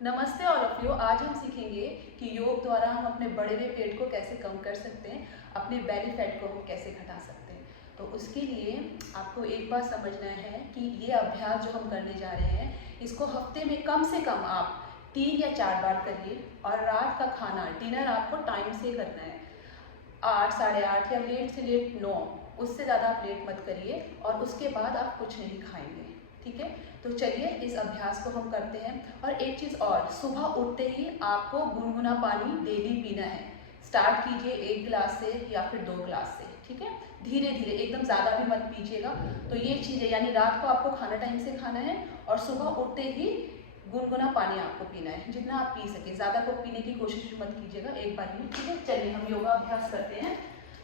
नमस्ते all of you. आज हम सीखेंगे कि योग द्वारा हम अपने बढ़े हुए पेट को कैसे कम कर सकते हैं, अपने बेली फैट को हम कैसे घटा सकते हैं। तो उसके लिए आपको एक बात समझना है कि ये अभ्यास जो हम करने जा रहे हैं इसको हफ्ते में कम से कम आप 3 या 4 बार करिए। और रात का खाना डिनर आपको टाइम से करना है, 8, साढ़े 8 या लेट से लेट 9, उससे ज़्यादा आप लेट मत करिए। और उसके बाद आप कुछ नहीं खाएंगे, ठीक है। तो चलिए इस अभ्यास को हम करते हैं। और एक चीज़ और, सुबह उठते ही आपको गुनगुना पानी डेली पीना है। स्टार्ट कीजिए 1 गिलास से या फिर 2 गिलास से, ठीक है। धीरे धीरे, एकदम ज़्यादा भी मत पीजिएगा। तो ये चीज़ है, यानी रात को आपको खाना टाइम से खाना है और सुबह उठते ही गुनगुना पानी आपको पीना है, जितना आप पी सके। ज़्यादा को पीने की कोशिश भी मत कीजिएगा एक बार में, ठीक है। चलिए हम योगा अभ्यास करते हैं।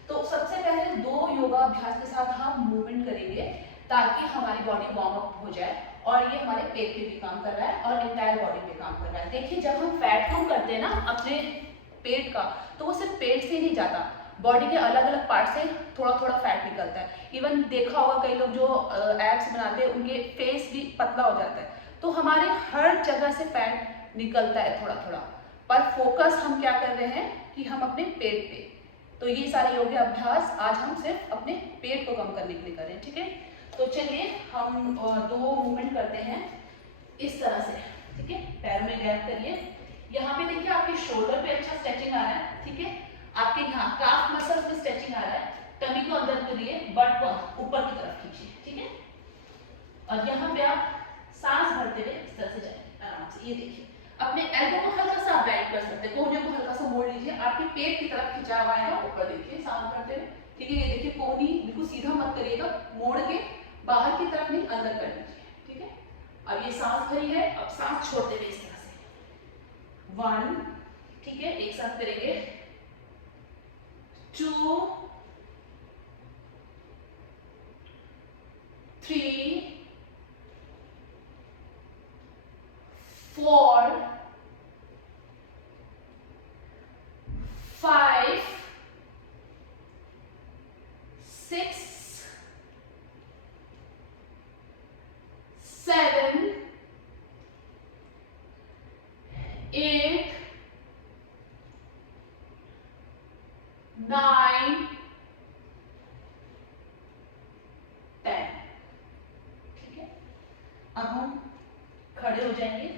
तो सबसे पहले 2 योगा अभ्यास के साथ हम मूवमेंट करेंगे ताकि हमारी बॉडी वार्म अप हो जाए। और ये हमारे पेट पे भी काम कर रहा है और इंटायर बॉडी पे काम कर रहा है। देखिए, जब हम फैट कम करते हैं ना अपने पेट का, तो वो सिर्फ पेट से ही नहीं जाता, बॉडी के अलग अलग पार्ट से थोड़ा थोड़ा फैट निकलता है। इवन देखा होगा कई लोग जो एब्स बनाते हैं उनके फेस भी पतला हो जाता है। तो हमारे हर जगह से फैट निकलता है थोड़ा थोड़ा, पर फोकस हम क्या कर रहे हैं कि हम अपने पेट पे। तो ये सारे योगा अभ्यास आज हम सिर्फ अपने पेट को कम करने के लिए करें, ठीक है। तो चलिए हम 2 मूवमेंट करते हैं इस तरह से, ठीक है। पैर में गैप करिए। यहाँ पे देखिए आपके शोल्डर पे अच्छा स्ट्रेचिंग आ रहा है, ठीक है। आपके यहाँ काफ मसल्स पे स्ट्रेचिंग आ रहा है। टमी को अंदर करिए, बट को ऊपर की तरफ खींचिए, ठीक है। और यहाँ पे आप सांस भरते हुए इस तरह से जाए आराम से। ये देखिए, अपने एल्बो को हल्का सा बेंड कर सकते हैं, कोहनी को हल्का सा मोड़ लीजिए। आपके पेट की तरफ खिंचा हुआ है ऊपर, देखिए सांस भरते हुए, ठीक है। ये देखिए, कोहनी बिल्कुल सीधा मत करिएगा, मोड़ के बाहर की तरफ नहीं अंदर कर लीजिए, ठीक है। अब ये सांस भरी है, अब सांस छोड़ते हुए इस तरह से 1, ठीक है। एक साथ करेंगे 2, 3, 4, 5, 6, 7, 8, 9, 10, ठीक है। अब हम खड़े हो जाएंगे।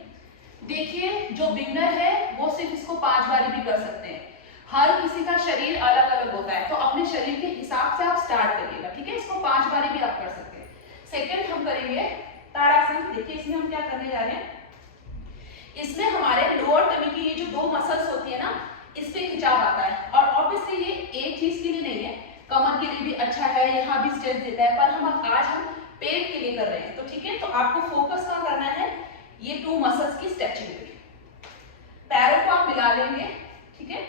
देखिए, जो बिगनर है वो सिर्फ इसको 5 बारी भी कर सकते हैं। हर किसी का शरीर अलग अलग होता है, तो अपने शरीर के हिसाब से आप स्टार्ट करिएगा, ठीक है। इसको 5 बारी भी आप कर सकते हैं। सेकंड हम करेंगे ताड़ासन। देखिए, इसमें हम क्या करने जा रहे हैं, इसमें हमारे लोअर टमी की ये जो 2 मसल्स होती है ना, इस पे खिंचाव आता है। और ऑब्वियसली ये एक चीज के लिए नहीं है, कमर के लिए भी अच्छा है, यहाँ भी स्ट्रेच देता है, पर हम पेट के लिए कर रहे हैं, तो ठीक है। तो आपको फोकस कहाँ करना है, ये 2 मसल्स की स्ट्रेचिंग पे। पैरों को आप मिला लेंगे, ठीक है।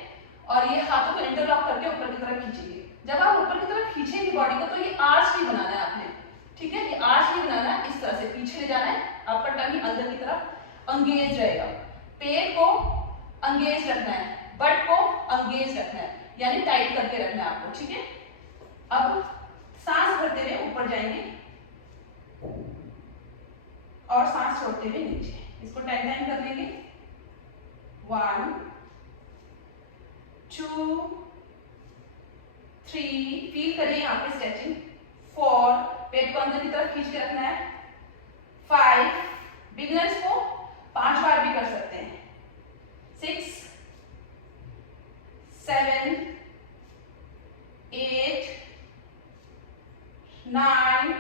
और ये हाथों को इंटरलॉक करके ऊपर की तरफ खींचेंगे। जब आप ऊपर की तरफ खींचेंगे बॉडी को, तो ये आर्च नहीं बनाना है आपने, ठीक है। ये आर्च नहीं बनाना है, इस तरह से पीछे ले जाना है। आपका टमी अंदर की तरफ एंगेज रहेगा, पेट को एंगेज रखना है, बट को एंगेज रखना है, यानी टाइट करके रखना है आपको, ठीक है। अब सांस भरते हुए ऊपर जाएंगे और सांस छोड़ते हुए नीचे। इसको 10 टाइम कर लेंगे। 1, 2, 3, फील करिए यहाँ पे स्ट्रेचिंग। 4, पेट को अंदर की तरफ खींच के रखना है। 5, बिगिनर्स को 5 बार भी कर सकते हैं। 6, 7, 8, 9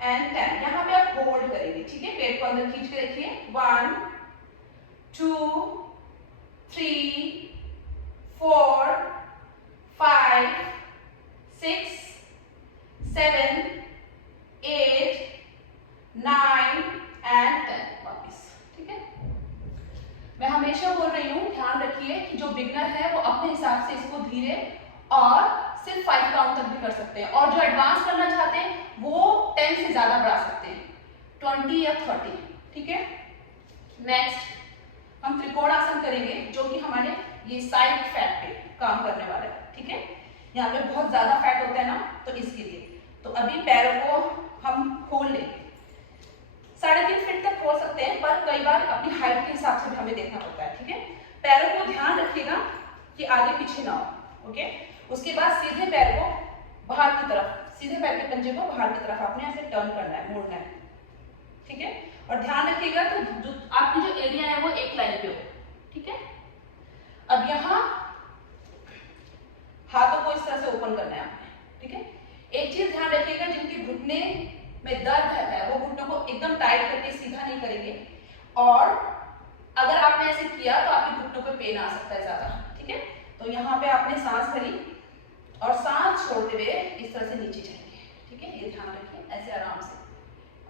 एंड 10। यहाँ पे आप होल्ड करेंगे, ठीक है। पेट को अंदर खींच के रखिए। 1, 2, 3, 4, 5, 6, 7, 8, 9 एंड 10। वापिस, ठीक है। मैं हमेशा बोल रही हूँ, ध्यान रखिए कि जो बिगनर है वो अपने हिसाब से इसको धीरे और सिर्फ 5 काउंट तक भी कर सकते हैं, और जो एडवांस करना चाहते हैं वो 10 से ज्यादा बढ़ा सकते हैं, 20 या 30, ठीक है। नेक्स्ट हम त्रिकोणासन करेंगे, जो कि हमारे ये साइड फैट पे काम करने वाला है, ठीक है। यहाँ पे बहुत ज्यादा फैट होता है ना, तो इसके लिए। तो अभी पैरों को हम खोल लेंगे, 3.5 फीट तक खोल सकते हैं, पर कई बार अपनी हाइट के हमें देखना पड़ता है, ठीक है। पैरों को ध्यान रखिएगा कि आगे पीछे ना हो, ओके। उसके बाद सीधे पैर को बाहर की तरफ, सीधे पैर के पंजे को बाहर की तरफ आपने ऐसे टर्न करना है, मोड़ना है, ठीक है। और ध्यान रखिएगा तो जो आपकी जो एरिया है वो एक लाइन पे हो, ठीक है। अब यहाँ हाथों को इस तरह से ओपन करना है आपने, ठीक है। एक चीज ध्यान रखिएगा, जिनके घुटने में दर्द है वो घुटनों को एकदम टाइट करके सीधा नहीं करेंगे, और अगर आपने ऐसे किया तो आपके घुटनों पे पेन आ सकता है ज्यादा, ठीक है। तो यहाँ पे आपने सांस भरी और सांस छोड़ते हुए इस तरह से नीचे जाएंगे, ठीक है। ये ध्यान रखिए, ऐसे आराम से।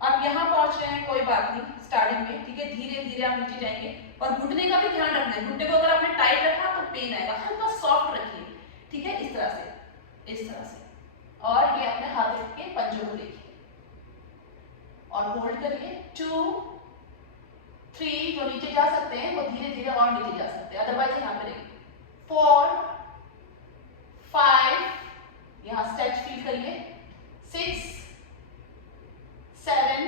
आप यहाँ पहुंच रहे हैं कोई बात नहीं स्टार्टिंग में, ठीक है। धीरे धीरे आप नीचे जाएंगे और घुटने का भी ध्यान रखना है। घुटने को अगर आपने टाइट रखा तो पेन आएगा, हल्का सॉफ्ट रखिए, ठीक है। इस तरह से, इस तरह से। और ये अपने हाथों के पंजों को देखिए और होल्ड करिए। 2 3, जो नीचे जा सकते हैं वो धीरे धीरे और नीचे जा सकते हैं, अदरवाइज यहाँ पे रहिए। 4 5, यहाँ स्ट्रेच फील करिए। 6 7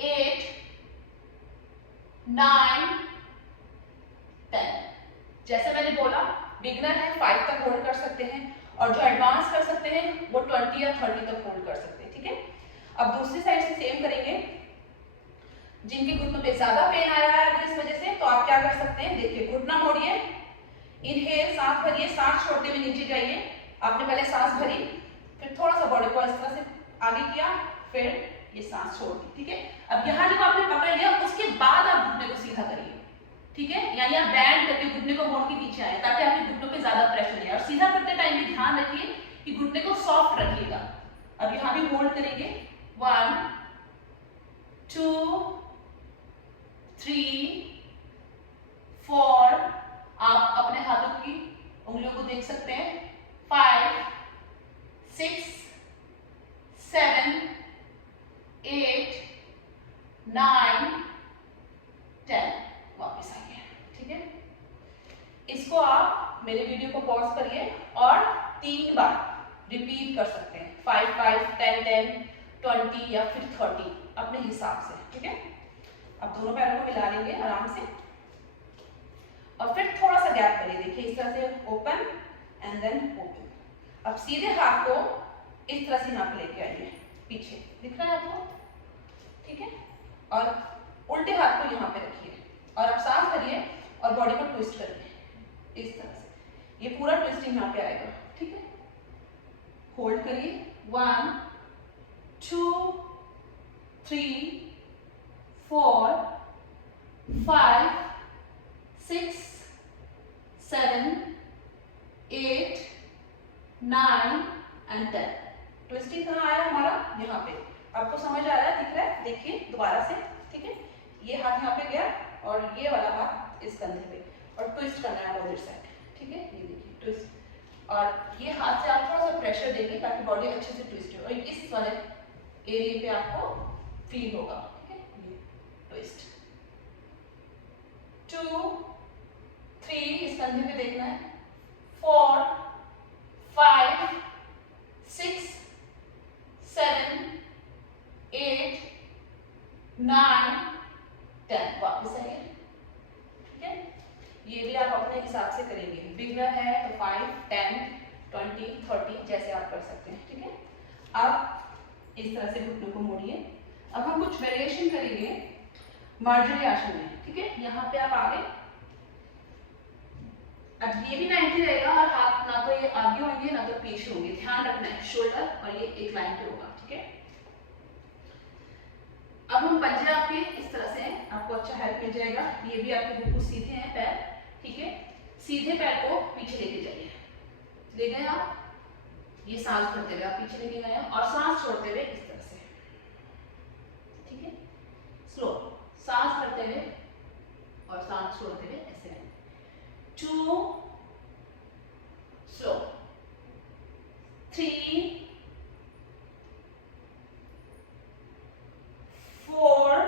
8 9 10। जैसे मैंने बोला, बिगनर है 5 तक होल्ड कर सकते हैं, और जो एडवांस कर सकते हैं वो 20 या 30 तक होल्ड कर सकते हैं, ठीक है। अब दूसरी साइड से सेम करेंगे। जिनके घुटनों पे ज्यादा पेन आया है इस वजह से, तो आप क्या कर सकते हैं, देखिए घुटना मोड़िए, इनहेल, सांस भरिए, सांस छोड़ते हुए नीचे जाइए। आपने पहले सांस भरी, फिर थोड़ा सा बॉडी को इस तरह से आगे किया, फिर ये सांस छोड़ दी, ठीक है। अब यहाँ जब आपने पकड़ लिया उसके बाद आप घुटने को सीधा करिए, ठीक है। यानी आप बैंड करके घुटने को मोड़ के नीचे आए, ताकि आपके घुटनों पे ज्यादा प्रेशर नहीं आए। और सीधा करते टाइम भी ध्यान रखिए कि घुटने को सॉफ्ट रखिएगा। अब यहाँ भी होल्ड करेंगे। 1 2 3 4, आप अपने हाथों की उंगलियों को देख सकते हैं। 5 6 7 8 9 10, वापस आइए, ठीक है। इसको आप मेरे वीडियो को पॉज करिए और 3 बार रिपीट कर सकते हैं। 5 5 10 10 20 या फिर 30 अपने हिसाब से, ठीक है। अब दोनों पैरों को मिला लेंगे आराम से, और फिर थोड़ा सा गैप करिए। देखिए इस तरह से ओपन एंड देन ओपन। अब सीधे हाथ को इस तरह से यहाँ पे लेके आइए, पीछे दिख रहा है आपको, ठीक है। और उल्टे हाथ को यहाँ पे रखिए और आप सांस भरिए और बॉडी को ट्विस्ट करिए इस तरह से। ये पूरा ट्विस्टिंग यहाँ पे आएगा, ठीक है। होल्ड करिए। 1 2 3 4 5 6 7 8 9 एंड 10। ट्विस्टिंग कहाँ आया हमारा, यहाँ पे। आपको समझ आ रहा है, दिख रहा है, देखिए दोबारा से, ठीक है। ये हाथ यहाँ पे गया और ये वाला हाथ इस कंधे पे, और ट्विस्ट करना है अपोजिट साइड, ठीक है। ये देखिए ट्विस्ट, और ये हाथ से आप थोड़ा सा प्रेशर देंगे ताकि बॉडी अच्छे से ट्विस्ट हो, और इस वाले एरिया पे आपको फील होगा, ठीक है। ये ट्विस्ट। 2 3, इस कंधे पे देखना है। 4 5 6 7 8 9 10, वापस आइए, ठीक है। ये भी आप अपने हिसाब से करेंगे। बिगनर है तो 5 10 20 30 जैसे आप कर सकते हैं, ठीक है। अब इस तरह से घुटनों को मोड़िए। अब हम कुछ वेरिएशन करेंगे मार्जरी आसन में, ठीक है। यहाँ पे आप आगे, अब ये भी 90 रहेगा और हाथ ना तो ये आगे होंगे ना तो पीछे होंगे, ध्यान रखना है। शोल्डर और ये एक लाइन पे होगा, ठीक है। अब हम पंजे आपके इस तरह से हैं, आपको अच्छा हेल्प मिल जाएगा। ये भी आपके बिल्कुल सीधे हैं पैर, ठीक है। सीधे पैर को पीछे लेके जाइए, ले गए आप, ये सांस भरते हुए आप पीछे लेके गए और सांस छोड़ते हुए इस तरह से, ठीक है। स्लो, सांस भरते हुए और सांस छोड़ते हुए ऐसे। 2 स्लो, 3 4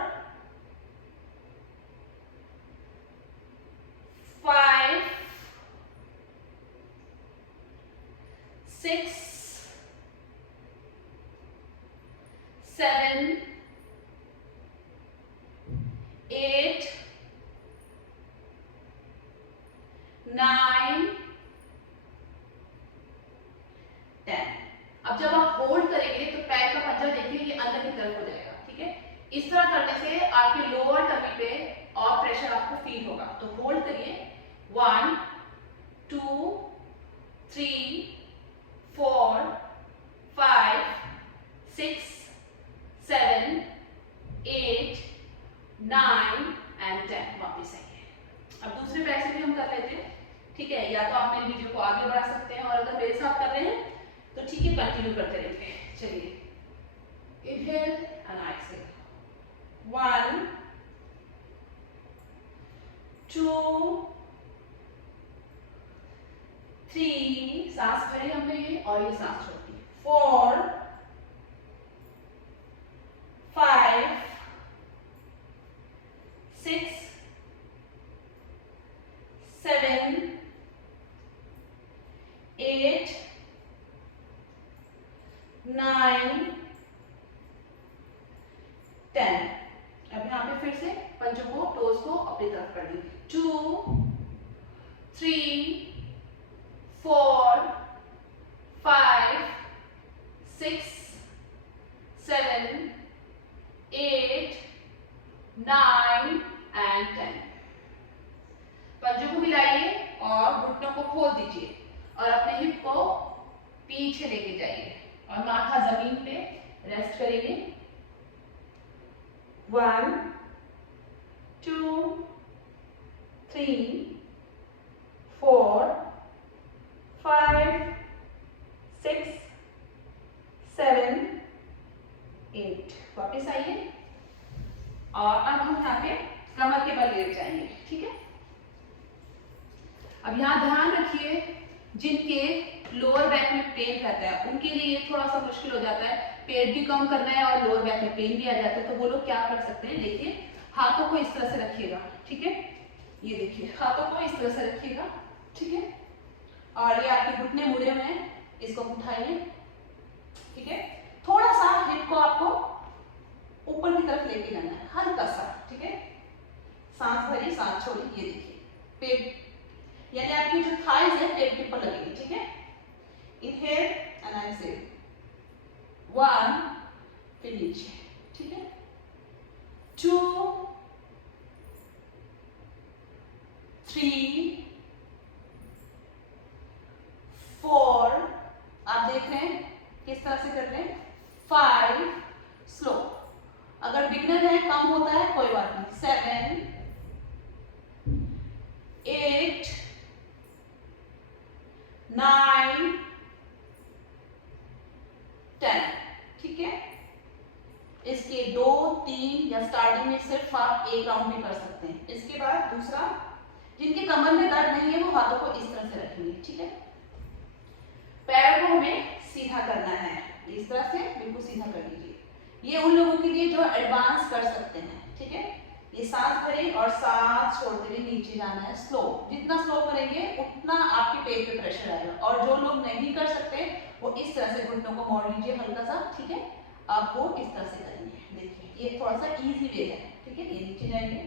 5 6 7 8 करने से आपके लोअर टमी पे और प्रेशर आपको फील होगा। तो होल्ड करिए 1 2 3 4 5 6 7 8 9 एंड 10। वापस आइए। अब दूसरे पैर से भी हम कर लेते हैं, ठीक है। या तो आप मेरे वीडियो को आगे बढ़ा सकते हैं, और अगर मेरे साथ कर रहे हैं तो ठीक है, कंटिन्यू करते रहेंगे। चलिए, इनहेल एंड एक्सहेल। 1 2 3, सांस भरी हमने ये, और ये सांस छोड़ दी। 4 5 6 7 8 9 10। अब यहाँ पे फिर से पंजों को, टोज को अपनी तरफ कर दी। 2 3 4 5 6 7 8 9 एंड 10। पंजों को मिलाइए और घुटनों को खोल दीजिए, और अपने हिप को पीछे लेके जाइए, और माथा जमीन पे रेस्ट करेंगे। 1 2 3 4 5 6 7 8। वापस आइए, और अब हम यहाँ पे कमर के बल लेट जाएंगे, ठीक है। अब यहाँ ध्यान रखिए, जिनके लोअर बैक में पेन रहता है उनके लिए ये थोड़ा सा मुश्किल हो जाता है। पेट भी कम करना है और लोअर बैक में पेन भी आ जाता है, तो वो लोग क्या कर सकते हैं, देखिए हाथों को इस तरह से रखिएगा, ठीक है। ये देखिए, हाथों को इस तरह से रखिएगा, ठीक है। और ये आपके घुटने मुड़े हुए हैं, इसको उठाइए, ठीक है। थोड़ा सा हिप को आपको ऊपर की तरफ लेके जाना है, हल्का सा, ठीक है। सांस भरी, सांस छोड़ी। ये देखिए, पेट यानी आपकी जो थाइज है पेट के ऊपर लगेगी, ठीक है। Inhale and exhale. 1, फिर नीचे, ठीक है। 2 3 4, आप देख रहे हैं किस तरह से कर रहे हैं। 5, स्लो, अगर बिगनर है कम होता है कोई बात नहीं। 7 8 9 10, ठीक है। इसके 2 3 या स्टार्टिंग में सिर्फ आप एक राउंड भी कर सकते हैं। इसके बाद दूसरा, जिनके कमर में दर्द नहीं है वो हाथों को इस तरह से रखेंगे, ठीक है। पैर को हमें सीधा करना है, इस तरह से बिल्कुल सीधा कर लीजिए। ये उन लोगों के लिए जो एडवांस कर सकते हैं, ठीक है। ये सांस भरें और सांस छोड़ते हुए नीचे जाना है, स्लो। जितना स्लो करेंगे उतना आपके पेट पे प्रेशर आएगा। और जो लोग नहीं कर सकते वो इस तरह से घुटनों को मोड़ लीजिए हल्का सा, ठीक है। आप वो इस तरह से करेंगे, देखिए ये थोड़ा सा इजी वे है, ठीक है। ये नीचे जाएंगे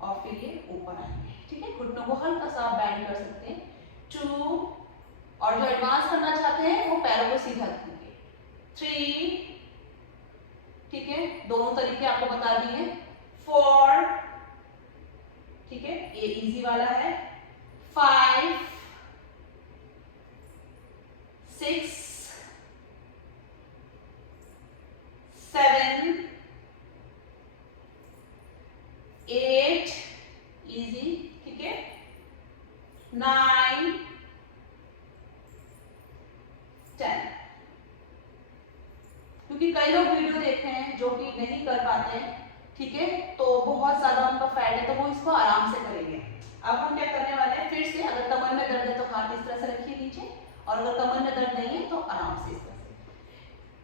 और फिर ये ऊपर आएंगे, ठीक है। घुटनों को हल्का सा बैंड कर सकते हैं। 2, और जो एडवांस करना चाहते हैं वो पैरों को सीधा रखेंगे। 3, ठीक है, दोनों तरीके आपको बता दिए। 4, ठीक है, ये इजी वाला है। 5 6 7 8, इजी, ठीक है। 9 10। क्योंकि कई लोग वीडियो देख रहे हैं जो कि नहीं कर पाते हैं, ठीक है, तो बहुत ज्यादा उनका फैट है, तो वो इसको आराम से करेंगे। अब हम क्या करने वाले हैं, फिर से अगर कमर में दर्द है तो हाथ इस तरह से रखिए नीचे, और अगर कमर में दर्द नहीं है तो आराम से इस तरह से।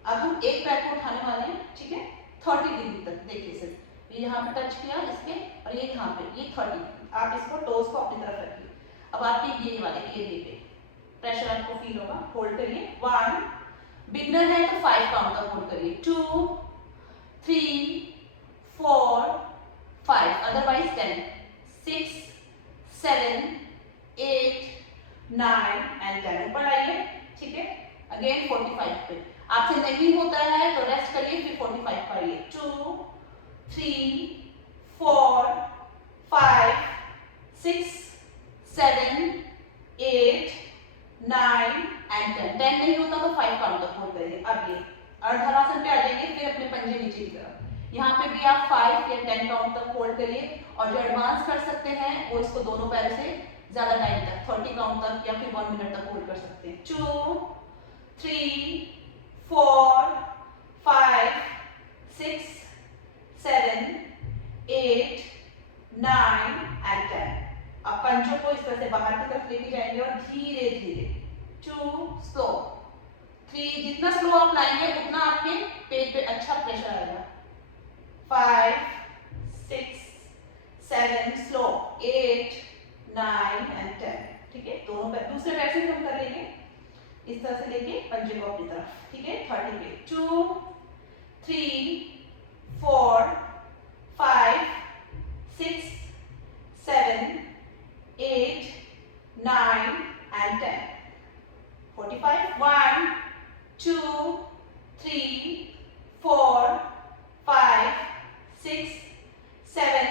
अब हम एक पैर को उठाने वाले हैं, ठीक है, 30 डिग्री तक। देखिए सिर्फ ये यहाँ पे टच किया इसके, और ये यहाँ पे, ये 30। आप इसको टोज को अपनी तरफ रखिए। अब आपके ये वाले एरिया पे प्रेशर आपको फील होगा। होल्ड करिए। 1, बिगनर है तो 5 काउंट तक होल्ड करिए। 2 3 4 5, अदरवाइज 10 6 7 8 9 एंड 10। ऊपर आइए, ठीक है। अगेन 45 पे। आपसे नहीं होता है तो रेस्ट करिए, फिर 45 पर आइए। 2 3 4 5 6 7 8 9 एंड 10। 10 नहीं होता तो 5 काउंट तक होल्ड करेंगे। अब ये अर्धहलासन पे आ जाएंगे, फिर अपने पंजे नीचे की तरफ। यहाँ पे भी आप 5 या 10 काउंट तक होल्ड करिए, और जो एडवांस कर सकते हैं वो इसको दोनों पैरों से ज्यादा टाइम तक 30 काउंट तक या फिर 1 मिनट तक होल्ड कर सकते हैं। 2 3 4 5 6 7 8 9 एंड 10। अब पंजों को इस तरह से बाहर की तरफ लेके जाएंगे और धीरे धीरे 2 स्लो 3, जितना स्लो आप लाएंगे उतना आपके पेट पे अच्छा प्रेशर आएगा। 5 6 7 स्लो 8 9 एंड 10। ठीक है, दोनों पैर दूसरे पैर से हम कर लेंगे इस तरह से लेके पंजे को अपनी तरफ। ठीक है, 30 पे 2 3 4 5 6 7 8 9 एंड 10। 45 1 2 3 4 5 6 7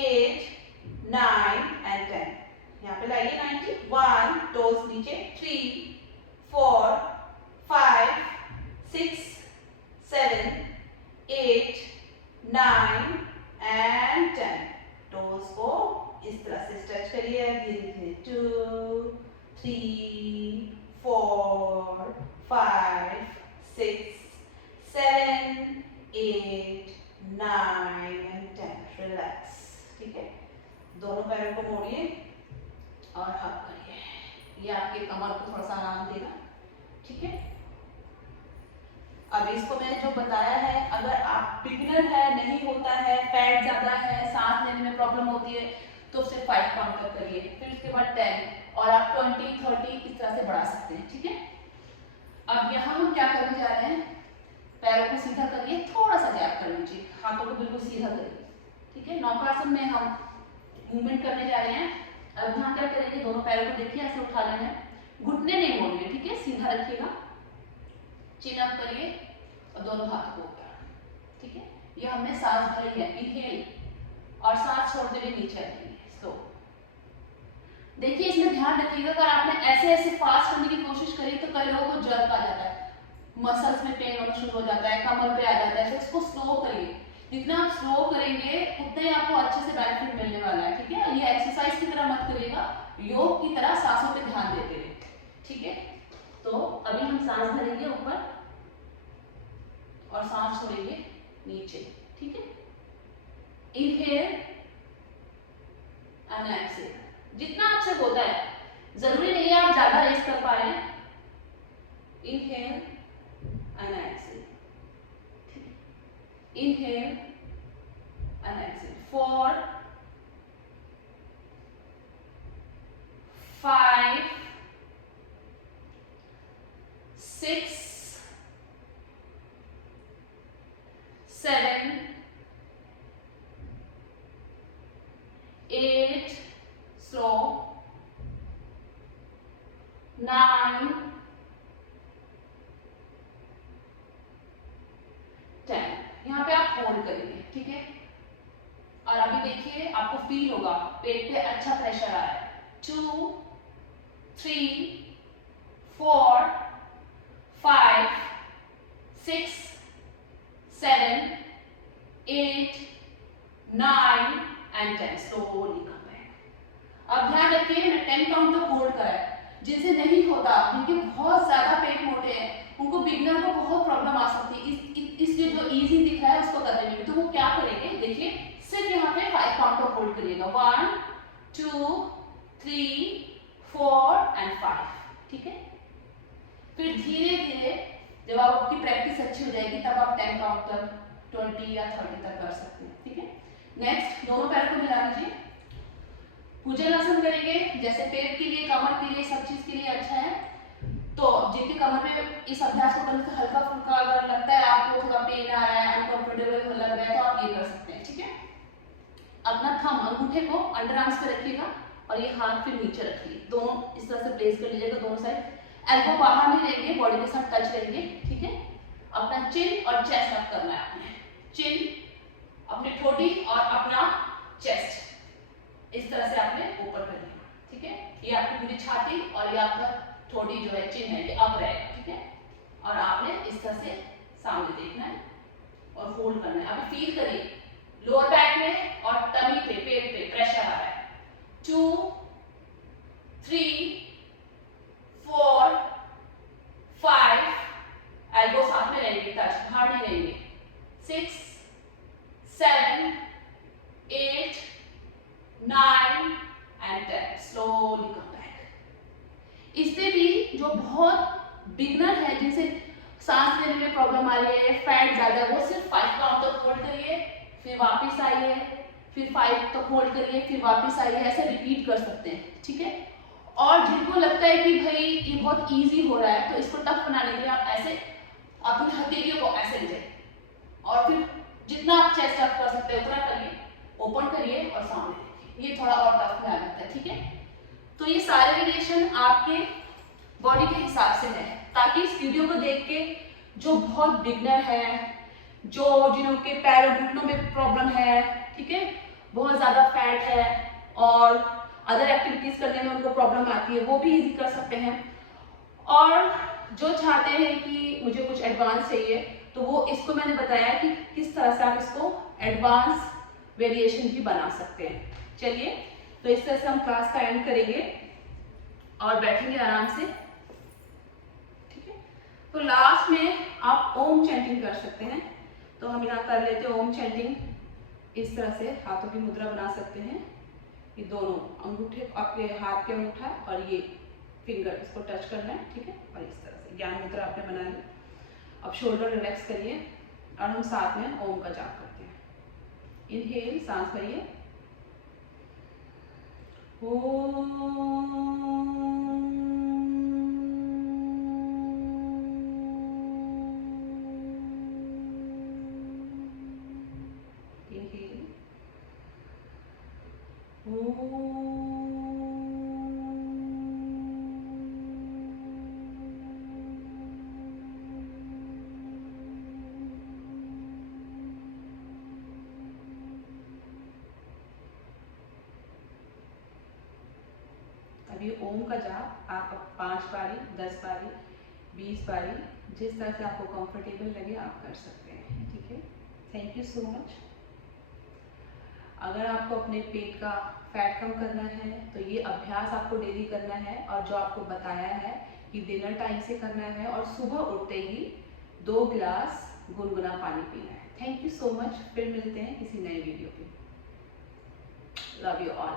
8 9 एंड 10। यहाँ पे लाइए 90। 1 टोस नीचे 3 4 5 6 7 8 9 एंड 10। टोस को इस तरह से स्ट्रेच करिए धीरे धीरे। 2 3 4 5 6 7 8 9 एंड 10। रिलैक्स। ठीक है, दोनों पैरों को मोड़िए और हक करिए, ये आपके कमर को थोड़ा सा आराम देगा। ठीक है, अब इसको मैंने जो बताया है, अगर आप बिगिनर है, नहीं होता है, फैट ज्यादा है, सांस लेने में प्रॉब्लम होती है, तो सिर्फ 5 काउंट तक करिए, फिर उसके बाद 10 और आप 20 30 इस तरह से बढ़ा सकते हैं। ठीक है, अब यहाँ हम क्या करने जा रहे हैं, पैरों को सीधा करिए, थोड़ा सा गैप कर लीजिए, हाथों को बिल्कुल सीधा करिए। ठीक है, नौकासन में हम मूवमेंट करने जा रहे हैं। अब यहाँ क्या करेंगे, दोनों पैरों को देखिए ऐसे उठा लेना है, घुटने नहीं मोड़िए। ठीक है, सीधा रखिएगा, चिन अप करिए और दोनों हाथों को ऊपर। ठीक है, ये हमने सांस भरी है, इनहेल, और सांस छोड़ते हुए नीचे रखेंगे स्लो। देखिए इसमें ध्यान रखिएगा, अगर आपने ऐसे ऐसे फास्ट करने की कोशिश करी तो कई लोगों को जर्क आ जाता है, मसल्स में पेन होना शुरू हो जाता है, कमर पे आ जाता है। तो इसको स्लो करिए, जितना आप स्लो करेंगे उतना ही आपको अच्छे से बेनिफिट मिलने वाला है। ठीक है, ये एक्सरसाइज की तरह मत करिएगा, योग की तरह सांसों पे ध्यान देते रहिए। ठीक है, तो अभी हम सांस भरेंगे ऊपर और सांस छोड़ेंगे नीचे। ठीक है, इनहेल एंड एक्सहेल, जितना आपसे होता है, जरूरी नहीं है आप ज्यादा रेस कर पाए। Inhale and exhale, inhale and exhale. 4 5 6 7 8 slow 9 10। यहाँ पे आप होल्ड करेंगे। ठीक है, और अभी देखिए आपको फील होगा पेट पे अच्छा प्रेशर आ रहा है। 2 3 4 5 6 7 8 9 एंड 10। Slowly come back. अब ध्यान रखिए, मैं 10 काउंट तक होल्ड करा है। जिनसे नहीं होता, जिनके बहुत ज्यादा पेट मोटे हैं, उनको बिगनर को बहुत प्रॉब्लम आ सकती है इसलिए जो इजी दिख रहा है उसको करने में। तो वो क्या करेंगे, देखिए सिर्फ यहाँ पे 5 काउंट तक होल्ड करिएगा। 1 2 3 4 एंड 5। ठीक है, फिर धीरे धीरे जब आपकी प्रैक्टिस अच्छी हो जाएगी तब आप 10 काउंट तक 20 या 30 तक कर सकते हैं। ठीक है, नेक्स्ट दोनों पैरों को मिला लीजिए, भुजंगासन करेंगे। जैसे पेट के लिए, कमर के लिए, सब चीज के लिए अच्छा है। तो जिनके कमर में इस अभ्यास को करने से हल्का फुल्का अगर लगता है आपको, थोड़ा पेन आ रहा है, अनकंफर्टेबल लग रहा है, तो आप ये कर सकते हैं। ठीक है, अपना थंब अंगूठे को अंडर आर्म्स पे रखिएगा और ये हाथ फिर नीचे रखिए, दोनों इस तरह से प्लेस कर लीजिएगा दोनों साइड। एल्बो बाहर नहीं रहेंगे, बॉडी के साथ टच रहेंगे। ठीक है, अपना चिन और चेस्ट अप करना है आपने। चिन अपनी ठोडी और अपना चेस्ट इस तरह से आपने ऊपर कर लिया, ठीक है। ये आपकी पूरी छाती और ये आपका ठोडी जो है, चिन्ह है, ये अब रहेगा, ठीक है। और आपने इस तरह से सामने देखना है और होल्ड करना है। अभी फील करिए लोअर बैक में और टमी पे, पेट पे प्रेशर आ रहा है। 2 3 4 5, एल्बो साथ में रहेंगे, टच बाहर नहीं रहेंगे। 6 7 8 9 एंड 10, स्लोली कम बैक। इससे भी जो बहुत बिगनर है, जिनसे सांस लेने में प्रॉब्लम आ रही है, फैट ज्यादा है, वो सिर्फ 5 काउंट तक होल्ड करिए, फिर वापस आइए, फिर 5 तक होल्ड करिए, फिर वापस आइए, ऐसे रिपीट कर सकते हैं, ठीक है। और जिनको लगता है कि भाई ये बहुत इजी हो रहा है, तो इसको टफ बनाने के लिए आप ऐसे अपनी हथेलियों को ऐसे ले और फिर जितना आप चेस्ट अप कर सकते हैं उतना करिए, ओपन करिए और सामने देखिए, ये थोड़ा और टफ में आ जाता है, ठीक है। तो ये सारे वेरिएशन आपके बॉडी के हिसाब से है, ताकि इस वीडियो को देख के जो बहुत बिगनर है, जो जिनके पैरों घुटनों में प्रॉब्लम है, ठीक है, बहुत ज़्यादा फैट है और अदर एक्टिविटीज़ करने में उनको प्रॉब्लम आती है, वो भी इजी कर सकते हैं। और जो चाहते हैं कि मुझे कुछ एडवांस चाहिए, तो वो इसको मैंने बताया कि किस तरह से आप इसको एडवांस वेरिएशन भी बना सकते हैं। चलिए, तो इस तरह से हम क्लास का एंड करेंगे और बैठेंगे आराम से, ठीक है। तो लास्ट में आप ओम चैंटिंग कर सकते हैं, तो हम यहाँ कर लेते हैं ओम चैंटिंग। इस तरह से हाथों की मुद्रा बना सकते हैं, ये दोनों अंगूठे, आपके हाथ के अंगूठा और ये फिंगर, इसको टच करना है, ठीक है। और इस तरह से ज्ञान मुद्रा आपने बना ली। अब शोल्डर रिलैक्स करिए और हम साथ में ओम का जाप करते हैं। इनहेल, सांस भरिए, अभी ओम का जाप आप 5 बारी, 10 बारी, 20 बारी, जिस तरह से आपको कंफर्टेबल लगे आप कर सकते हैं, ठीक है। Thank you so much. अगर आपको अपने पेट का फैट कम करना है तो ये अभ्यास आपको डेली करना है, और जो आपको बताया है कि डिनर टाइम से करना है और सुबह उठते ही 2 गिलास गुनगुना पानी पीना है। Thank you so much. फिर मिलते हैं किसी नए वीडियो पे। Love you all.